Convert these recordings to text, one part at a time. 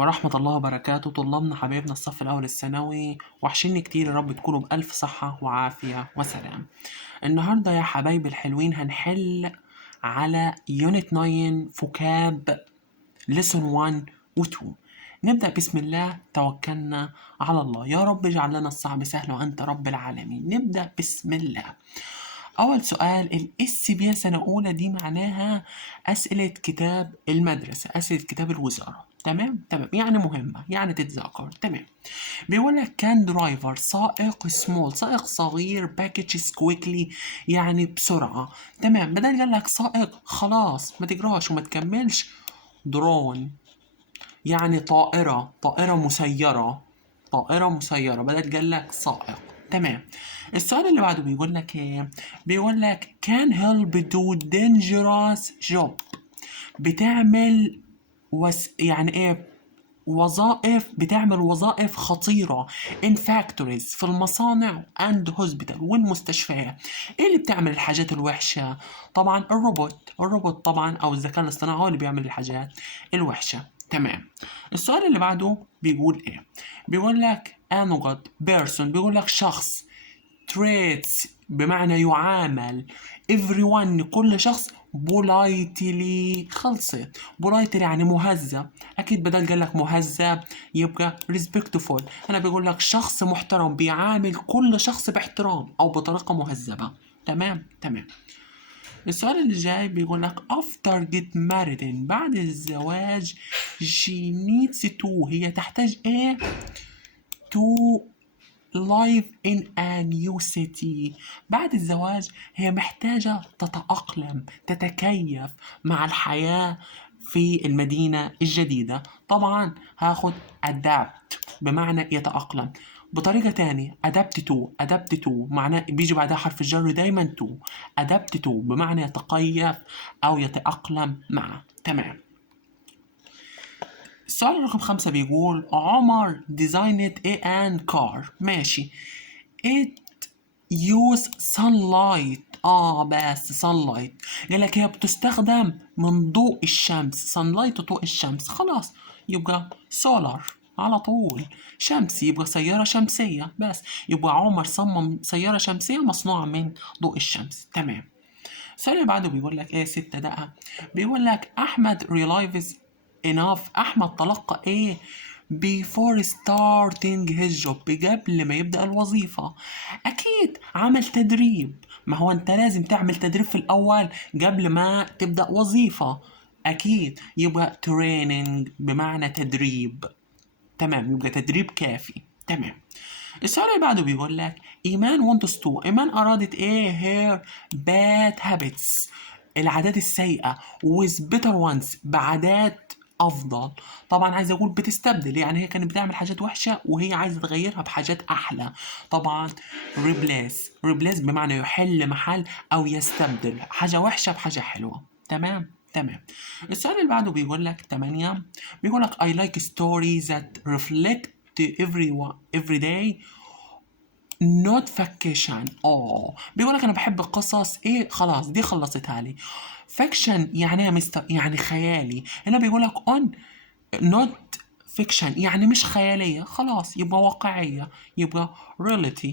ورحمة الله وبركاته. طلابنا حبايبنا الصف الأول الثانوي، وحشني كتير، يا رب تكونوا بألف صحة وعافية وسلام. النهاردة يا حبايبي الحلوين هنحل على يونت 9 فوكاب ليسون 1 و 2. نبدأ بسم الله، توكلنا على الله. يا رب اجعل لنا الصعب سهل وأنت رب العالمين. نبدأ بسم الله. أول سؤال، الاس بي سنة أولى دي معناها أسئلة كتاب المدرسة، أسئلة كتاب الوزارة. تمام يعني مهمة، يعني تتذكر. تمام. بيقول لك كان درايفر، سائق، سمول سائق صغير، باكجز كويكلي يعني بسرعة. تمام، بدل قال لك سائق خلاص ما تقراش وما تكملش. درون يعني طائرة مسيرة، طائرة مسيرة، بدل قال لك سائق. تمام. السؤال اللي بعده بيقول لك ايه؟ بيقول لك can help do dangerous job، بتعمل يعني ايه؟ بتعمل وظائف خطيرة in factories، في المصانع and hospital، والمستشفيات. ايه اللي بتعمل الحاجات الوحشة؟ طبعا الروبوت طبعا، او الذكاء الاصطناعي هو اللي بيعمل الحاجات الوحشة. تمام. السؤال اللي بعده بيقول ايه؟ بيقول لك انوجد person، بيقول لك شخص. traits بمعنى يعامل. everyone كل شخص. politely خلصت. politely يعني مهذب، اكيد بدل قال لك مهذب يبقى respectful. انا بقول لك شخص محترم بيعامل كل شخص باحترام او بطريقة مهذبة. تمام. السؤال اللي جاي بيقول لك after get married، بعد الزواج she needs to، هي تحتاج ايه؟ to live in a new city. بعد الزواج هي محتاجة تتأقلم، تتكيف مع الحياة في المدينة الجديدة. طبعا هاخد adapt بمعنى يتأقلم. بطريقة تانية adapt to معناه بيجي بعدها حرف الجر دايما to. adapt to بمعنى يتكيف أو يتأقلم مع. تمام. السؤال رقم 5 بيقول عمر designed a car. ماشي. it use sunlight. بس sunlight قال لك هي بتستخدم من ضوء الشمس. sunlight ضوء الشمس، خلاص يبقى solar على طول. شمسي يبقى سيارة شمسية، بس يبقى عمر صمم سيارة شمسية مصنوعة من ضوء الشمس. تمام. السؤال اللي بعده بيقول لك ايه 6 ده؟ بيقول لك احمد realizes enough، احمد تلقى ايه before starting his job، قبل ما يبدأ الوظيفة. اكيد عمل تدريب، ما هو انت لازم تعمل تدريب في الاول قبل ما تبدأ وظيفة. اكيد يبقى training بمعنى تدريب. تمام، يبقى تدريب كافي. تمام. السؤال اللي بعده بيقول لك إيمان wants to، إيمان أرادت إيه her bad habits، العادات السيئة with better ones، بعادات أفضل. طبعا عايز أقول بتستبدل، يعني هي كانت بتعمل حاجات وحشة وهي عايزة تغيرها بحاجات أحلى. طبعا replace بمعنى يحل محل أو يستبدل حاجة وحشة بحاجة حلوة. تمام. السؤال اللي بعده بيقول لك 8، بيقول لك I like stories that reflect every day not fiction. بيقول لك انا بحب القصص ايه، خلاص دي خلصتها لي. fiction يعني يعني خيالي. هنا بيقول لك on not fiction يعني مش خيالية، خلاص يبقى واقعية. يبقى reality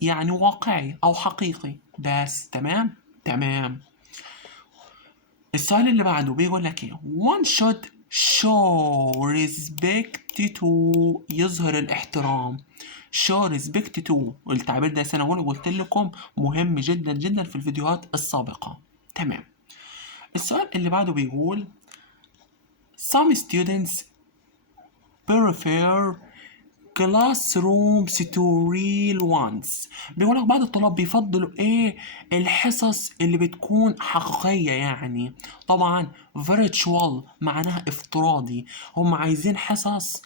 يعني واقعي او حقيقي. بس تمام. السؤال اللي بعده بيقول لك ايه one should show respect to، يظهر الاحترام. show respect to، التعبير ده سنة أولى قلت لكم مهم جدا في الفيديوهات السابقة. تمام. السؤال اللي بعده بيقول some students prefer classrooms to real ones، بيقول لك بعض الطلاب بيفضلوا ايه؟ الحصص اللي بتكون حقيقية يعني. طبعا virtual معناها افتراضي، هم عايزين حصص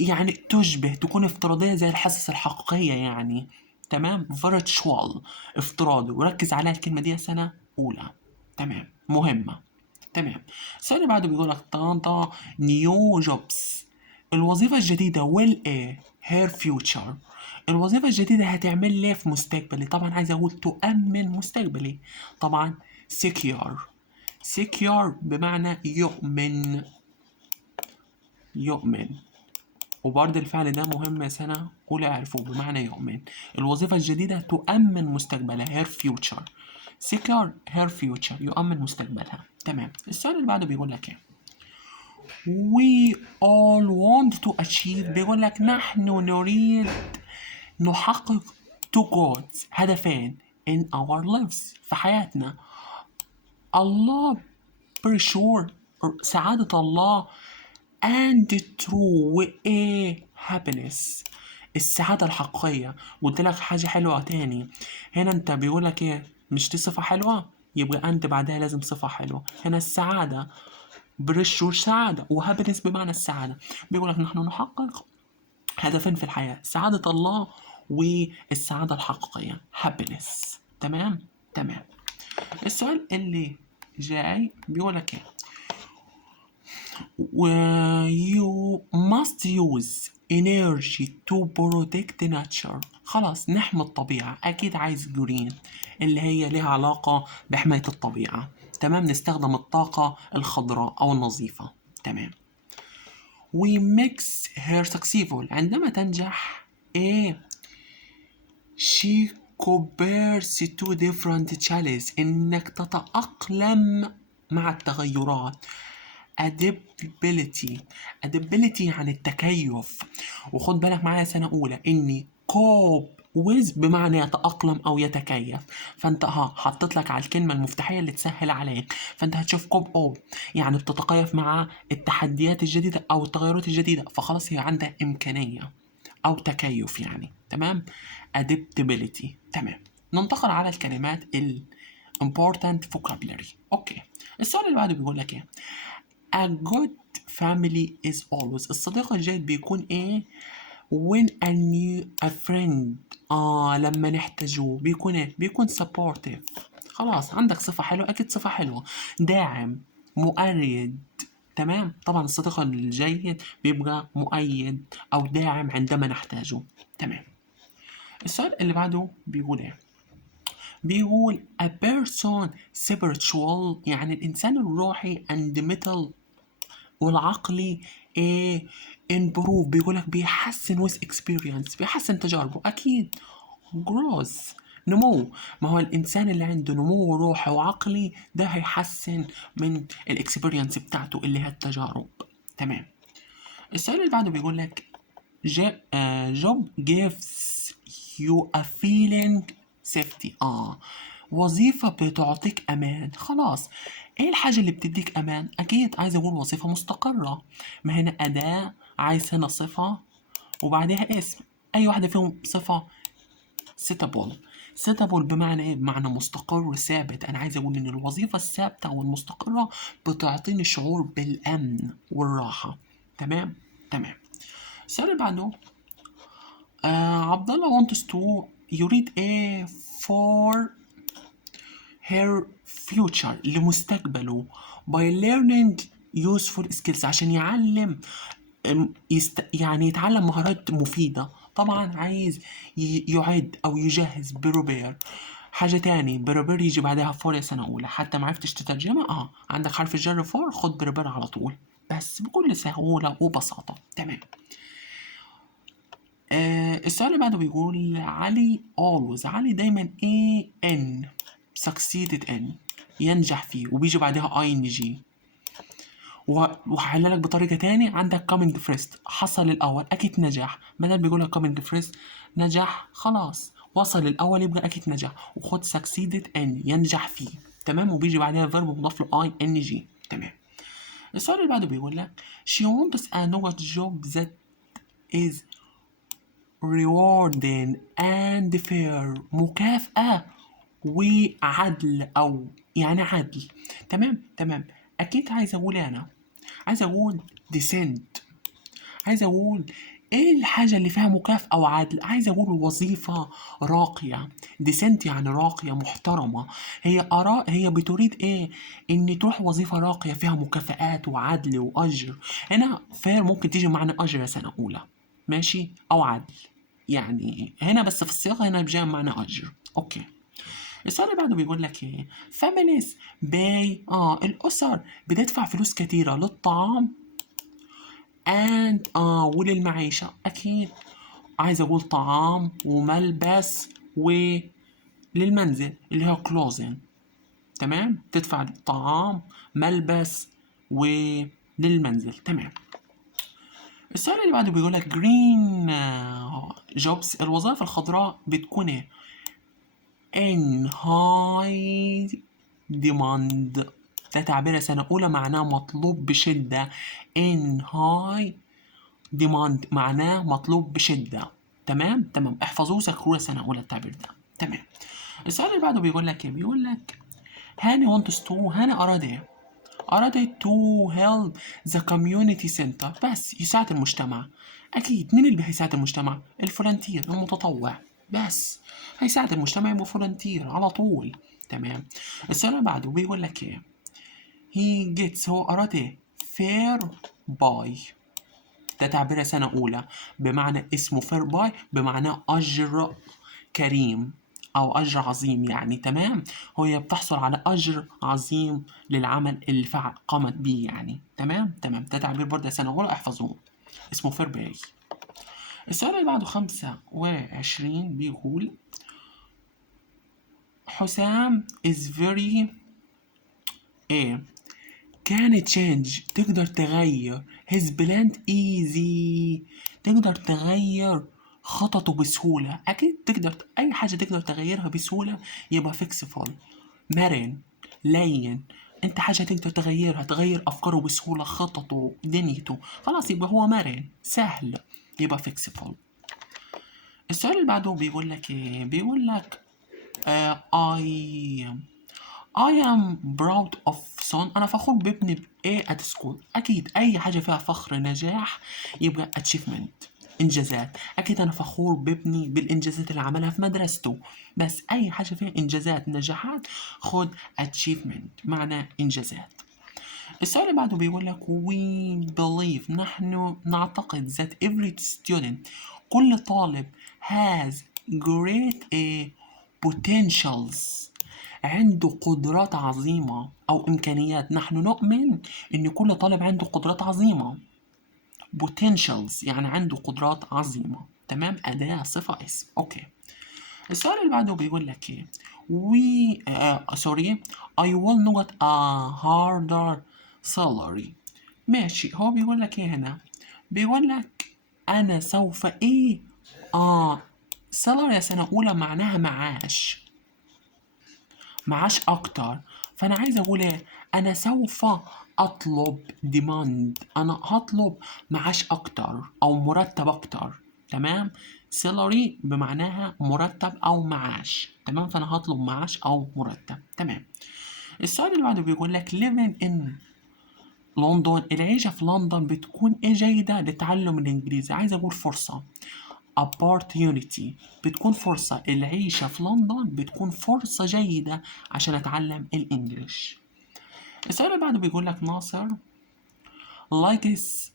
يعني تكون افتراضية زي الحصص الحقيقية يعني. تمام. virtual افتراضي، وركز عليها الكلمة دي سنة أولى. تمام، مهمة. تمام. السؤال اللي بعده بيقول لك طنطا نيو جوبس، الوظيفة الجديدة will ايه her future، الوظيفة الجديدة هتعمل لي في مستقبلي. طبعا عايز اقول تؤمن مستقبلي. طبعا secure بمعنى يؤمن. يؤمن. وبرضه الفعل ده مهم يا سنة أولى اعرفوه بمعنى يؤمن. الوظيفة الجديدة تؤمن مستقبلها her future. secure her future يؤمن مستقبلها. تمام. السؤال اللي بعده بيقول لك ايه؟ we all want to achieve بيقول لك نحن نريد نحقق two goals هدفين in our lives في حياتنا. الله برشور سعادة الله and true و ايه happiness السعادة الحقيقية. قلت لك حاجة حلوة تاني هنا، انت بيقولك ايه؟ مش دي صفة حلوة؟ يبقى انت بعدها لازم صفة حلوة. هنا السعادة برشور سعادة وهابنس بمعنى السعادة. بيقولك نحن نحقق هدفين في الحياة، سعادة الله والسعادة الحقيقية happiness. تمام. تمام. السؤال اللي جاي بيقولك ايه؟ you must use energy to protect nature. خلاص نحمي الطبيعة. أكيد عايز جرين اللي هي لها علاقة بحماية الطبيعة. تمام. نستخدم الطاقة الخضراء أو النظيفة. تمام. we makes her successful عندما تنجح إيه؟ she compares to different challenges إنك تتأقلم مع التغيرات. adaptability يعني التكيف. وخد بالك معايا سنة أولى إني cope with بمعنى يتأقلم أو يتكيف. فأنت حطيت لك على الكلمة المفتاحية اللي تسهل عليك. فأنت هتشوف cope أو يعني بتتكيف مع التحديات الجديدة أو التغيرات الجديدة، فخلاص هي عندها إمكانية أو تكيف يعني. تمام. adaptability. تمام. ننتقل على الكلمات ال important vocabulary. أوكي. السؤال اللي بعده بيقول لك إيه؟ A good family is always الصديق الجيد بيكون ايه؟ when a friend لما نحتاجوه بيكون ايه؟ بيكون supportive. خلاص عندك صفة حلوة، أكيد صفة حلوة. داعم، مؤيد. تمام. طبعا الصديق الجيد بيبقى مؤيد أو داعم عندما نحتاجه. تمام. السؤال اللي بعده بيقول ايه؟ بيقول a person spiritual يعني الإنسان الروحي and mental والعقلي ايه improve بيقولك بيحسن with experience بيحسن تجاربه. اكيد growth نمو. ما هو الانسان اللي عنده نمو روحي وعقلي ده هيحسن من الاكسبيرينس بتاعته اللي هي التجارب. تمام. السؤال اللي بعده بيقول لك job gives you a feeling safety. وظيفة بتعطيك أمان. خلاص إيه الحاجة اللي بتديك أمان؟ أكيد عايز أقول وظيفة مستقرة. ما هنا أداة، عايز هنا صفة وبعدها اسم. أي واحدة فيهم صفة suitable. suitable بمعنى إيه؟ بمعنى مستقر وثابت. أنا عايز أقول إن الوظيفة الثابتة والمستقرة بتعطيني شعور بالأمن والراحة. تمام. تمام. السؤال اللي بعده عبد الله wants to يريد ايه for her future لمستقبله by learning useful skills عشان يعلم يعني يتعلم مهارات مفيدة. طبعا عايز يعد أو يجهز prepare. حاجة تاني prepare يجي بعدها for يا سنة أولى. حتى ما عرفتش تترجمها عندك حرف الجر for خد prepare على طول بس بكل سهولة وبساطة. تمام. السؤال اللي بعده بيقول علي always علي دايما ان succeeded in ينجح فيه وبيجي بعدها ing. وهحللك بطريقة تاني. عندك coming first حصل الأول أكيد نجح. مادام بيقولها coming first نجح خلاص وصل الأول يبقى أكيد نجح. وخد succeeded in ينجح فيه. تمام. وبيجي بعدها verb مضاف له ing. تمام. السؤال اللي بعده بيقول لك she wants a new job that is rewarding and fair مكافأة وعدل أو يعني عدل. تمام. تمام. أكيد عايز أقول عايز أقول decent. عايز أقول إيه الحاجة اللي فيها مكافأة وعدل؟ عايز أقول وظيفة راقية. decent يعني راقية محترمة. هي بتريد إيه؟ إن تروح وظيفة راقية فيها مكافآت وعدل وأجر. هنا fair ممكن تيجي معنى أجر سنة أولى ماشي أو عدل يعني هنا بس في الصيغة هنا بجاء معنى أجر. أوكي. السؤال اللي بعده بيقول لك إيه؟ families pay الأسر بتدفع فلوس كتيرة للطعام and وللمعيشة أكيد. عايز أقول طعام وملبس وللمنزل اللي هو clothing. تمام، تدفع طعام ملبس وللمنزل. تمام. السؤال اللي بعده بيقول لك green jobs، الوظائف الخضراء بتكون ايه؟ in high demand. ده تعبير سنة أولى معناه مطلوب بشدة. in high demand معناه مطلوب بشدة. تمام تمام، احفظوه ذاكروه سنة أولى التعبير ده. تمام. السؤال اللي بعده بيقول لك ايه؟ بيقول لك هاني wants to، هاني أراد ايه؟ أراد to help the community center، بس يساعد المجتمع. أكيد مين اللي هيساعد المجتمع؟ الفولنتير، المتطوع. بس هيساعد المجتمع يبقى فولنتير على طول. تمام. السؤال اللي بعده بيقول لك ايه؟ he gets، هو أراد ايه؟ fair buy. ده تعبير سنة أولى بمعنى اسمه fair buy بمعنى أجر كريم أو أجر عظيم يعني. تمام، هي بتحصل على أجر عظيم للعمل اللي قامت بيه يعني. تمام تمام، ده تعبير برضه سنة أولى احفظوه، اسمه fair buy. السؤال اللي بعده 25 بيقول حسام is very ايه؟ كان تشينج، تقدر تغير his plan easy، تقدر تغير خططه بسهولة. أكيد تقدر، أي حاجة تقدر تغيرها بسهولة يبقى flexible، مرن، لين. أنت حاجة تقدر تغيرها، تغير أفكاره بسهولة، خططه، دنيته، خلاص يبقى هو مرن سهل، يبقى flexible. السؤال اللي بعده بيقول لك إيه؟ بيقول لك I am proud of son، أنا فخور بابني بإيه at school. أكيد أي حاجة فيها فخر نجاح يبقى achievement، إنجازات. أكيد أنا فخور بابني بالإنجازات اللي عملها في مدرسته. بس أي حاجة فيها إنجازات نجاحات خد achievement معنى إنجازات. السؤال اللي بعده بيقول لك we believe، نحن نعتقد that every student، كل طالب has great potentials، عنده قدرات عظيمة أو إمكانيات. نحن نؤمن إن كل طالب عنده قدرات عظيمة. potentials يعني عنده قدرات عظيمة. تمام، أداة صفة اسم. أوكي. السؤال اللي بعده بيقول لك إيه؟ sorry I will not a harder salary. ماشي، هو بيقول لك إيه هنا؟ بيقول لك أنا سوف إيه؟ salary يا سنة أولى معناها معاش، معاش أكتر. فأنا عايز أقول إيه؟ أنا سوف أطلب demand، أنا هطلب معاش أكتر أو مرتب أكتر. تمام، salary بمعناها مرتب أو معاش. تمام، فأنا هطلب معاش أو مرتب. تمام. السؤال اللي بعده بيقول لك living in لندن، العيشة في لندن بتكون إيه؟ جيدة لتعلم الإنجليزي. عايز أقول فرصة، opportunity، بتكون فرصة. العيشة في لندن بتكون فرصة جيدة عشان أتعلم الإنجليش. السؤال اللي بعده بيقول لك ناصر likes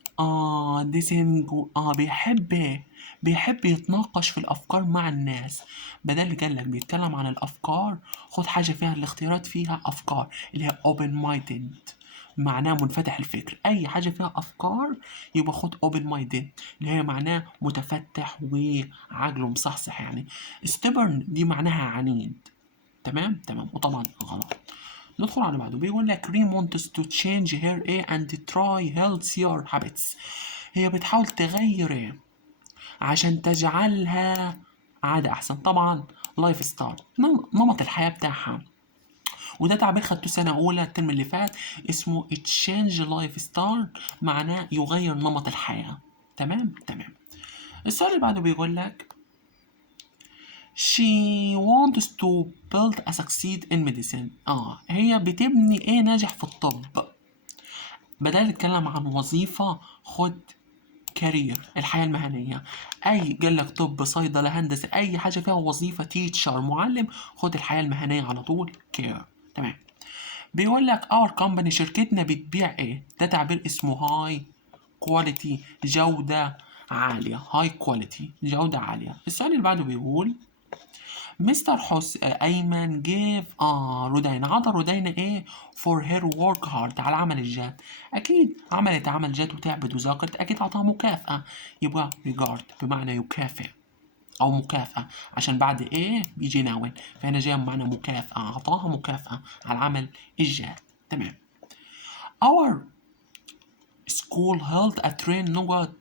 بيحب يتناقش في الأفكار مع الناس. بدل قال لك بيتكلم عن الأفكار، خد حاجة فيها الاختيارات فيها أفكار اللي هي open minded معناه منفتح الفكر. أي حاجة فيها أفكار يبقى خد open minded اللي هي معناه متفتح وعقله مصحصح يعني. stubborn دي معناها عنيد. تمام تمام، وطبعا غلط. ندخل على بعده. بيقول لك Reem wants to change her and try healthier habits. هي بتحاول تغير ايه عشان تجعلها عادة أحسن. طبعا لايف ستايل، نمط الحياة بتاعها. وده تعبير خدته سنة أولى الترم اللي فات اسمه change life style، معناه يغير نمط الحياة. تمام تمام. السؤال اللي بعده بيقول لك she wants to build a succeed in medicine. هي بتبني ايه؟ ناجح في الطب. بدل تتكلم عن وظيفة خد كارير، الحياة المهنية. أي قال لك طب، صيدلة، هندسة، أي حاجة فيها وظيفة، تيتشر، معلم، خد الحياة المهنية على طول كير. تمام. بيقول لك our company، شركتنا بتبيع ايه؟ ده تعبير اسمه هاي كواليتي، جودة عالية. هاي كواليتي جودة عالية. السؤال اللي بعده بيقول مستر أيمن gave رودينا عطى رودينا إيه for her work hard على عمل الجاد. أكيد عملت عمل جاد وتعبت وذاكرت، أكيد عطاها مكافأة، يبقى regard بمعنى يكافئ أو مكافأة، عشان بعد إيه بيجي ناون، فهنا جاي بمعنى مكافأة، عطاها مكافأة على العمل الجاد. تمام. Our school held a train نقعد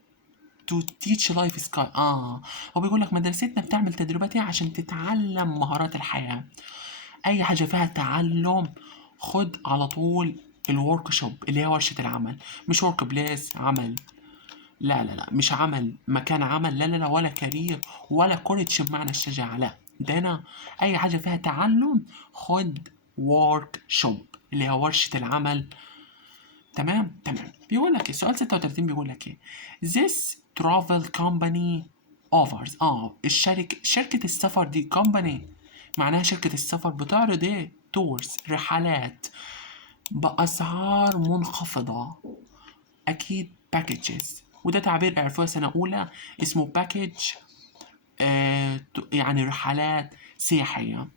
to teach life skill. هو بيقول لك مدرستنا بتعمل تدريبات ايه عشان تتعلم مهارات الحياة. اي حاجة فيها تعلم خد على طول الورك شوب اللي هي ورشة العمل، مش ورك بليس عمل، لا لا لا، مش عمل مكان عمل، لا لا لا، ولا كارير ولا كوريج بمعنى الشجاعة، لا، ده هنا اي حاجة فيها تعلم خد ورك شوب اللي هي ورشة العمل. تمام تمام. بيقول لك السؤال 36 بيقول لك ايه this travel company offers شركة السفر دي company معناها شركة السفر بتعرض ايه tours رحلات بأسعار منخفضة، أكيد packages، وده تعبير عرفوه سنة أولى اسمه package، يعني رحلات سياحية.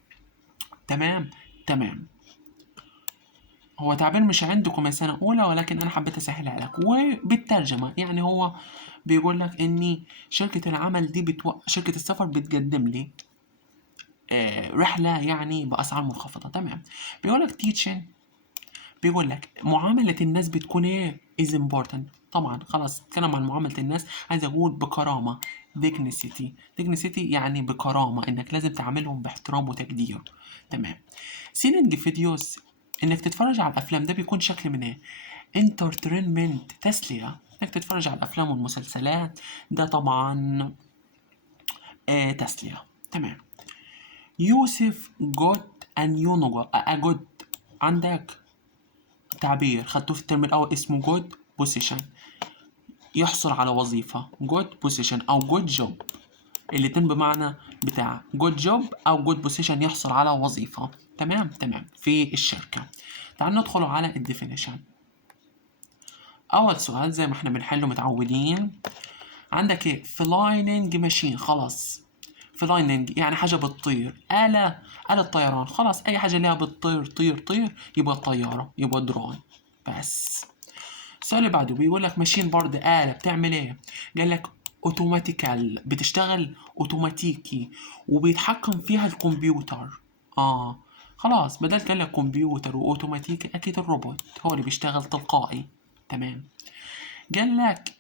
تمام تمام. هو تعبير مش عندكم يا سنة أولى، ولكن أنا حبيت أسهلها لك وبالترجمة، يعني هو بيقول لك إني شركة العمل دي شركة السفر بتقدم لي رحلة يعني بأسعار منخفضة. تمام. بيقول لك teaching، بيقول لك معاملة الناس بتكون إيه is important. طبعا خلاص اتكلم عن معاملة الناس، عايز أقول بكرامة dignity. dignity يعني بكرامة، إنك لازم تعاملهم باحترام وتقدير. تمام. سينج فيديوز، إنك تتفرج على الأفلام، ده بيكون شكل من إيه entertainment تسلية، إنك تتفرج على الأفلام والمسلسلات ده طبعا تسلية. تمام. يوسف got a new good، عندك تعبير خدته في الترم الأول اسمه good position، يحصل على وظيفة good position أو good job، الاتنين بمعنى بتاع good job أو good position، يحصل على وظيفة. تمام تمام في الشركة. تعال ندخل على الديفينيشن. أول سؤال زي ما احنا بنحله متعودين، عندك ايه flying machine، خلاص flying يعني حاجة بتطير، آلة طيران، خلاص أي حاجة ليها بتطير طير يبقى الطيارة، يبقى درون. بس السؤال اللي بعده بيقول لك ماشين برضه آلة بتعمل ايه، قال لك اوتوماتيكال بتشتغل اوتوماتيكي وبيتحكم فيها الكمبيوتر. خلاص بدل قال لك كمبيوتر واوتوماتيكي اكيد الروبوت هو اللي بيشتغل تلقائي. تمام. قال لك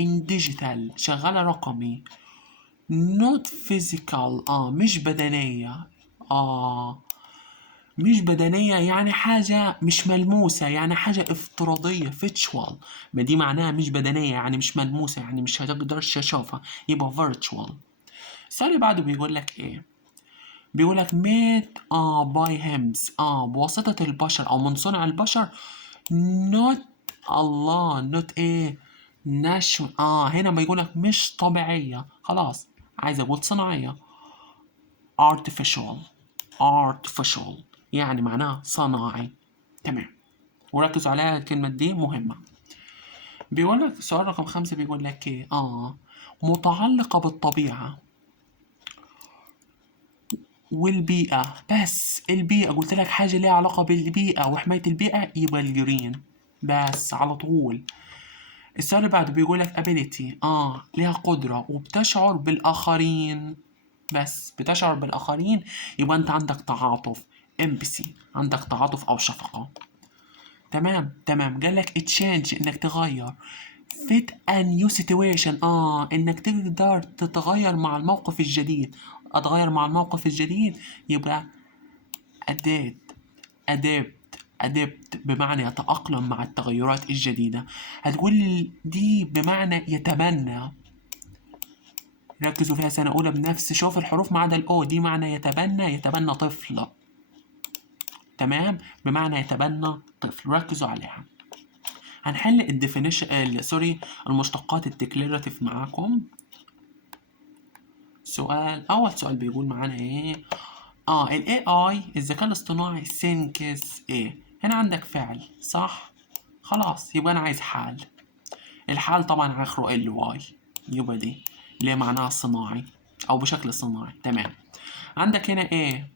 in digital شغالة رقمي not physical مش بدنية، مش بدنية يعني حاجة مش ملموسة، يعني حاجة افتراضية virtual، ما دي معناها مش بدنية يعني مش ملموسة، يعني مش هتقدرش تشوفها، يبقى virtual. السؤال اللي بعده بيقول لك ايه، بيقول لك made by hands بواسطة البشر او من صنع البشر not not ايه نشو هنا ما يقولك مش طبيعية، خلاص عايز اقول صناعية artificial. يعني معناها صناعي. تمام. وركزوا عليها الكلمة دي مهمة. بيقول لك سؤال رقم 5 بيقول لك ايه متعلقة بالطبيعة والبيئة، بس البيئة قلت لك حاجة ليها علاقة بالبيئة وحماية البيئة يبقى الجرين، بس على طول. السؤال اللي بعده بيقول لك ability ليها قدرة وبتشعر بالآخرين، بس بتشعر بالآخرين يبقى أنت عندك تعاطف empathy، عندك تعاطف أو شفقة. تمام تمام. قال لك change إنك تغير fit a new situation إنك تقدر تتغير مع الموقف الجديد، أتغير مع الموقف الجديد يبقى adapt بمعنى يتأقلم مع التغيرات الجديدة. هتقول دي بمعنى يتبنى، ركزوا فيها سنة أولى بنفس، شوف الحروف ما عدا الأو، دي معنى يتبنى طفل. تمام، بمعنى يتبنى طفل، ركزوا عليها. هنحل الديفينيشن المشتقات الديكلاراتيف معاكم. أول سؤال بيقول معانا إيه ال AI الذكاء الاصطناعي thinks إيه، هنا عندك فعل صح، خلاص يبقى أنا عايز حال، الحال طبعا آخره ly، يبقى دي اللي معناها صناعي أو بشكل صناعي. تمام. عندك هنا ايه،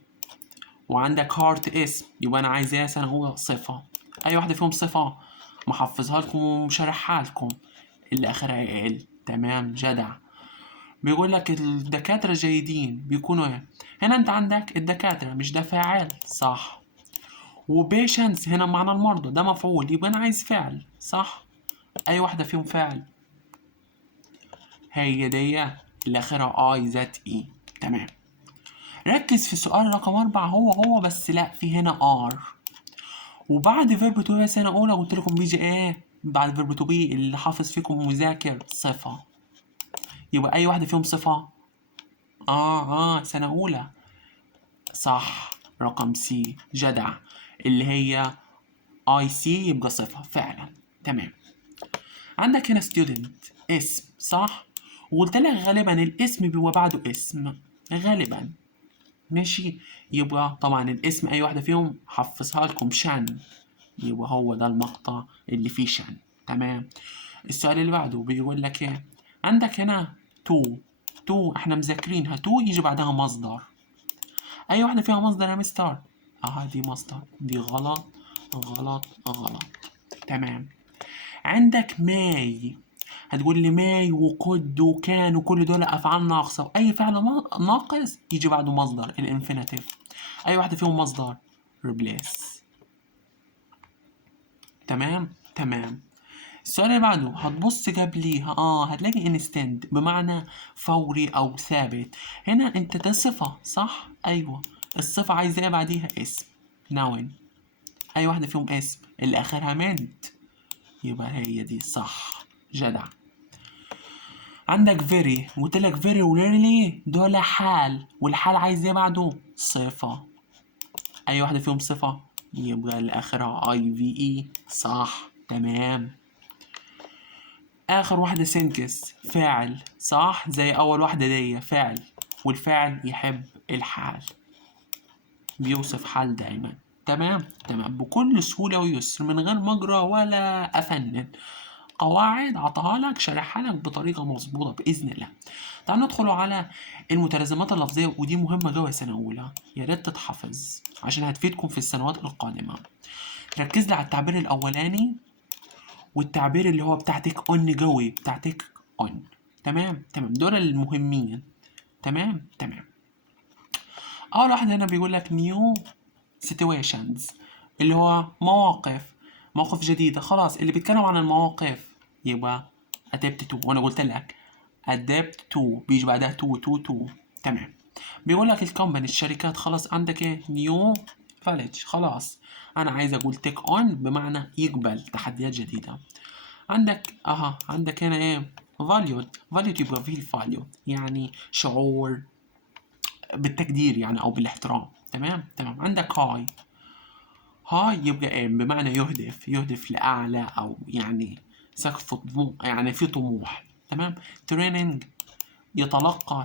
وعندك heart اسم، يبقى انا عايز ايه سنة اولى صفة. اي واحدة فيهم صفة محفظها لكم ومشرحها لكم، اللي اخرها ال. تمام جدع. بيقول لك الدكاترة جيدين بيكونوا ايه، هنا انت عندك الدكاترة مش ده فاعل صح، وبيشنس هنا معنى المرضى ده مفعول، يبقى انا عايز فعل صح. اي واحدة فيهم فعل، هي دي اللي اخرها اي ذات اي. تمام. ركز في سؤال رقم 4، هو بس لا في هنا ار، وبعد فيرب تو بي سنة أولى قلت لكم بيجي إيه؟ بعد فيرب تو بي اللي حافظ فيكم مذاكر صفة، يبقى أي واحدة فيهم صفة؟ سنة أولى صح. رقم سي جدع، اللي هي اي سي يبقى صفة فعلا. تمام. عندك هنا student اسم صح، وقلت لك غالبا الاسم بيبقى بعده اسم غالبا، ماشي. يبقى طبعا الاسم اي واحدة فيهم حفظها لكم شان، يبقى هو ده المقطع اللي فيه شان. تمام. السؤال اللي بعده بيقول لك ايه، عندك هنا تو احنا مذاكرينها، تو يجي بعدها مصدر، اي واحدة فيها مصدر يا مستر؟ دي مصدر، دي غلط غلط غلط. تمام. عندك ماي، هتقول لي ماي وكود وكان وكل دول افعال ناقصه، واي فعل ناقص يجي بعده مصدر الانفينيتيف، اي واحده فيهم مصدر replace. تمام. السؤال اللي بعده هتبص قبليها هتلاقي انستنت بمعنى فوري او ثابت، هنا انت ده صفه صح. ايوه الصفه عايزه ايه بعديها؟ اسم نون، اي واحده فيهم اسم اللي اخرها منت، يبقى هي دي صح جدع. عندك very، قلت لك very و rarely دول حال، والحال عايز ايه بعده؟ صفة، أي واحدة فيهم صفة يبقى اللي آخرها IVE صح. تمام. آخر واحدة سينكس فاعل صح، زي أول واحدة دي فاعل، والفاعل يحب الحال، بيوصف حال دايما. تمام بكل سهولة ويسر من غير ما أجرى ولا أفنن، قواعد عطاها لك شرحها لك بطريقة مظبوطة بإذن الله. تعالوا ندخلوا على المتلازمات اللفظية، ودي مهمة جوه سنة أولى، يا ريت تتحفظ عشان هتفيدكم في السنوات القادمة. ركز لي على التعبير الأولاني والتعبير اللي هو بتاعتك أون جوي، بتاعتك أون. تمام دول المهمين. تمام. أول واحد هنا بيقول لك new situations، اللي هو مواقف جديدة، خلاص اللي بيتكلم عن المواقف يبقى adapt to، وأنا قلت لك adapt to بيجي بعدها تو. تمام. بيقول لك الكومباني الشركات، خلاص عندك ايه نيو فاليج، خلاص انا عايز اقول تيك اون بمعنى يقبل تحديات جديدة. عندك هنا ايه valued يبقى فيه الفاليو يعني شعور بالتقدير يعني او بالاحترام. تمام. عندك هاي يبقى ايه بمعنى يهدف لأعلى أو يعني سقف طموح، يعني في طموح. تمام. تريننج يتلقى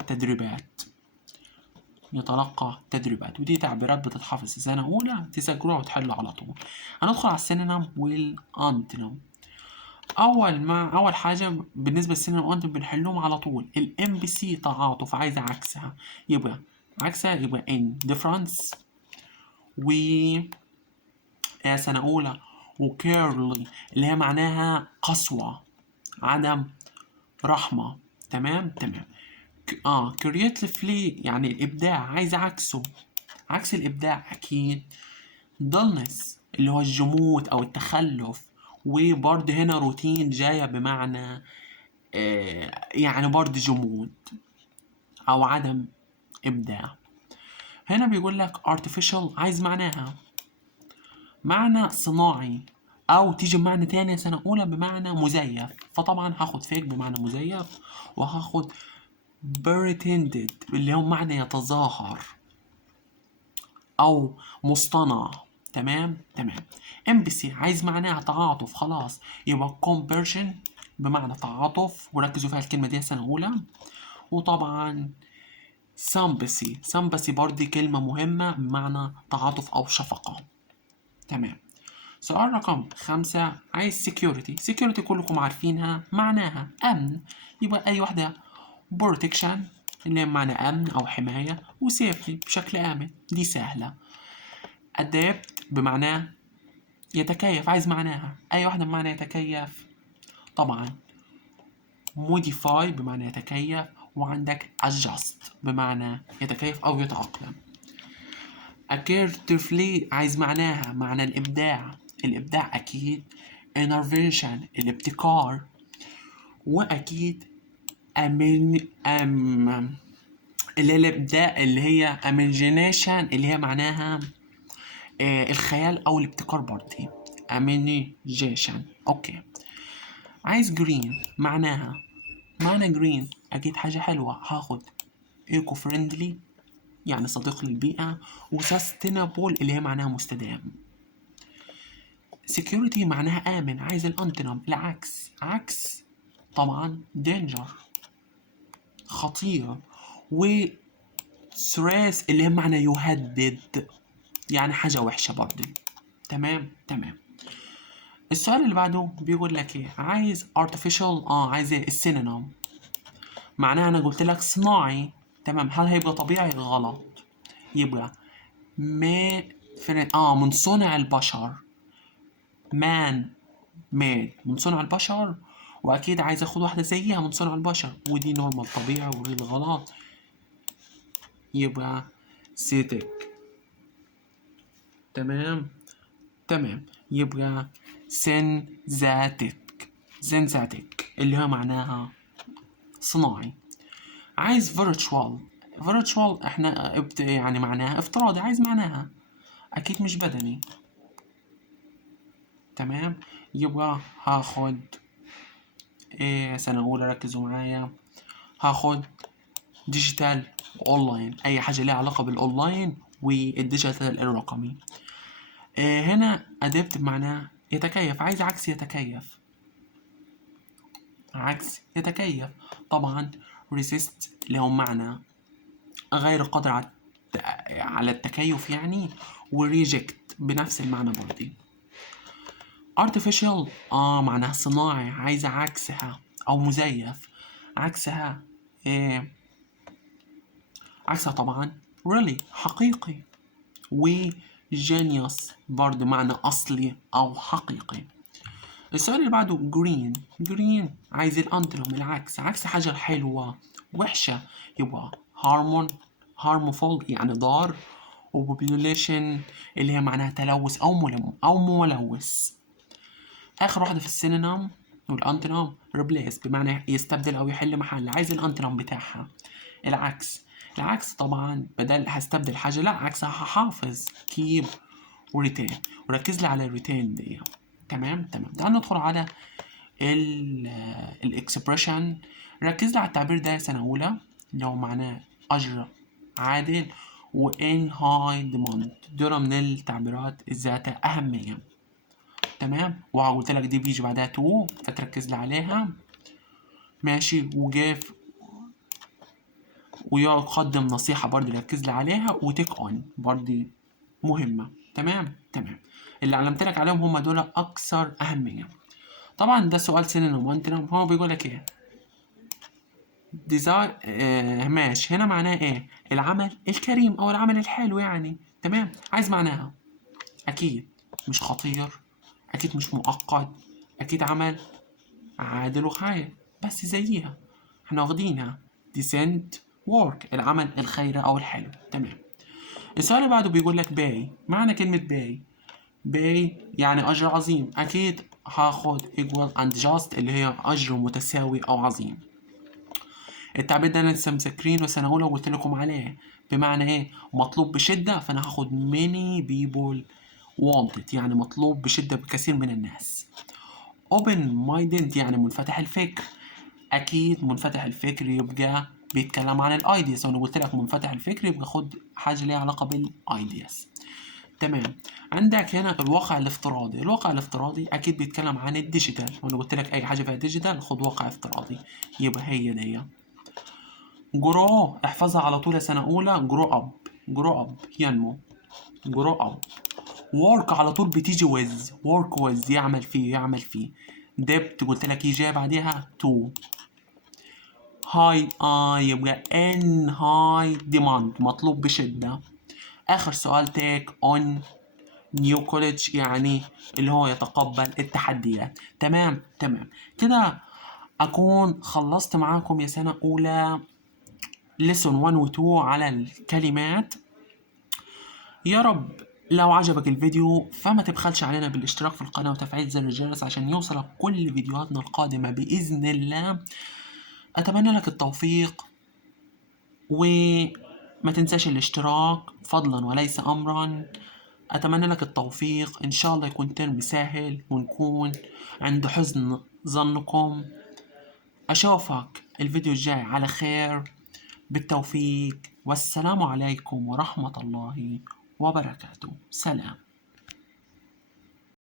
تدريبات، ودي تعبيرات بتتحفظ سنة أولى تذاكروها وتحلوا على طول. هندخل على السينونيم والأنتونيم. أول حاجة بالنسبة للسينونيم والأنتونيم بنحلهم على طول. الام بي سي تعاطف عايزة عكسها، يبقى indifference و سنة أولى، وكيرلي اللي هي معناها قسوة، عدم رحمة. تمام. creatively يعني الإبداع، عايز عكس الإبداع أكيد dullness اللي هو الجمود أو التخلف، وبرضه هنا روتين جاية بمعنى يعني برضه جمود أو عدم إبداع. هنا بيقول لك artificial عايز معنى صناعي، أو تيجي بمعنى تاني سنة أولى بمعنى مزيف، فطبعا هاخد فيك بمعنى مزيف، وهاخد pretended اللي هو معنى يتظاهر أو مصطنع. تمام. empathy عايز معناها تعاطف، خلاص يبقى compersion بمعنى تعاطف، وركزوا فيها الكلمة دي سنة أولى. وطبعا sympathy برضه كلمة مهمة بمعنى تعاطف أو شفقة. تمام. سؤال رقم 5 عايز security كلكم عارفينها معناها أمن، يبقى أي واحدة protection اللي هي معنى أمن أو حماية، وسيفلي بشكل آمن، دي سهلة. adapt بمعناه يتكيف، عايز معناها أي واحدة بمعنى يتكيف طبعا. modify بمعنى يتكيف، وعندك adjust بمعنى يتكيف أو يتأقلم. assertively عايز معناها معنى الإبداع، الإبداع أكيد. innovation الابتكار، وأكيد اللي هي الإبداع اللي هي imagination اللي هي معناها الخيال أو الابتكار برضه. imagination أوكي. عايز green معناها معنى green أكيد حاجة حلوة، هاخد eco friendly يعني صديق للبيئة، و sustainable اللي هي معناها مستدام. security معناها آمن، عايز الأنتونيم العكس، عكس طبعا danger خطير، و stress اللي هي معنى يهدد يعني حاجة وحشة برضه. تمام. السؤال اللي بعده بيقول لك ايه، عايز artificial عايز ايه السينونيم، معناها انا قلت لك صناعي، تمام، هل هيبقى طبيعي؟ غلط، يبقى من صنع البشر، man made من صنع البشر، واكيد عايز اخد واحدة زيها من صنع البشر، ودي نورمال طبيعي ودي غلط، يبقى synthetic. تمام يبقى synthetic اللي هو معناها صناعي. عايز virtual احنا يعني معناها افتراضي، عايز معناها اكيد مش بدني. تمام، يبقى هاخد سنة أولى ركزوا معايا، هاخد ديجيتال اونلاين، اي حاجة ليها علاقة بالاونلاين والديجيتال الرقمي. هنا adapt بمعناه يتكيف، عايز عكس يتكيف، طبعا resist اللي هو معنى غير قادر على التكيف يعني، و reject بنفس المعنى برضه. artificial معناها صناعي، عايزة عكسها أو مزيف، عكسها عكسها طبعا really حقيقي، و genius برضه معنى أصلي أو حقيقي. السؤال اللي بعده green عايز الأنتونيم العكس، عكس حاجة حلوة وحشة، يبقى harmful يعني ضار، و population اللي هي معناها تلوث أو ملوث. آخر واحدة في السينونيم والأنتونيم replace بمعنى يستبدل أو يحل محل، عايز الأنتونيم بتاعها العكس طبعا، بدل هستبدل حاجة لا عكسها هحافظ keep و retain، وركز لي على الريتين دي. تمام. تعال ندخل على الاكسبريشن، ركز لي على التعبير ده سنة أولى اللي هو معناه أجر عادل، و in high demand، دول من التعبيرات الذات أهمية. تمام، وقلت لك دي بيجي بعدها تو فتركز لي عليها، ماشي، وجيف ويقدم نصيحة برضه ركز لي عليها، وتيك اون برضه مهمة. تمام. اللي علمت لك عليهم هم دول أكثر أهمية. طبعا ده سؤال سينونيم وانتونيم، هو بيقول لك ايه ديزاين ماشي، هنا معناه ايه العمل الكريم او العمل الحلو يعني. تمام، عايز معناها اكيد مش خطير، اكيد مش معقد، اكيد عمل عادل وخير، بس زيها احنا واخدينها decent work العمل الخيري او الحلو. تمام. السؤال اللي بعده بيقول لك باي، معنى كلمة باي يعني أجر عظيم، أكيد هاخد equal and just اللي هي أجر متساوي أو عظيم. التعبير ده أنا لسه مسكرينه سنة أولى وقلت لكم عليه، بمعنى إيه مطلوب بشدة، فأنا هاخد many people want it يعني مطلوب بشدة بكثير من الناس. open minded يعني منفتح الفكر، أكيد منفتح الفكر يبقى بيتكلم عن الايدياز، وأنا قلت لك منفتح الفكر يبقى خد حاجة ليها علاقة بالايدياز. تمام. عندك هنا الواقع الافتراضي اكيد بيتكلم عن الديجيتال، وانا قلت لك اي حاجه فيها ديجيتال خد واقع افتراضي، يبقى هي دي. جرو احفظها على طول يا سنه اولى، جرو اب ينمو، جرو اب. work على طول بتيجي work with يعمل فيه. دبت قلت لك يجي بعدها to. high I يبقى in high demand مطلوب بشدة. آخر سؤال take on new college يعني اللي هو يتقبل التحديات. تمام كده أكون خلصت معاكم يا سنة أولى lesson 1 و 2 على الكلمات. يا رب لو عجبك الفيديو فما تبخلش علينا بالاشتراك في القناة وتفعيل زر الجرس عشان يوصلك كل فيديوهاتنا القادمة بإذن الله. أتمنى لك التوفيق وما تنساش الاشتراك فضلا وليس أمرا. أتمنى لك التوفيق، إن شاء الله يكون ترم سهل ونكون عند حسن ظنكم. أشوفك الفيديو الجاي على خير، بالتوفيق والسلام عليكم ورحمة الله وبركاته. سلام.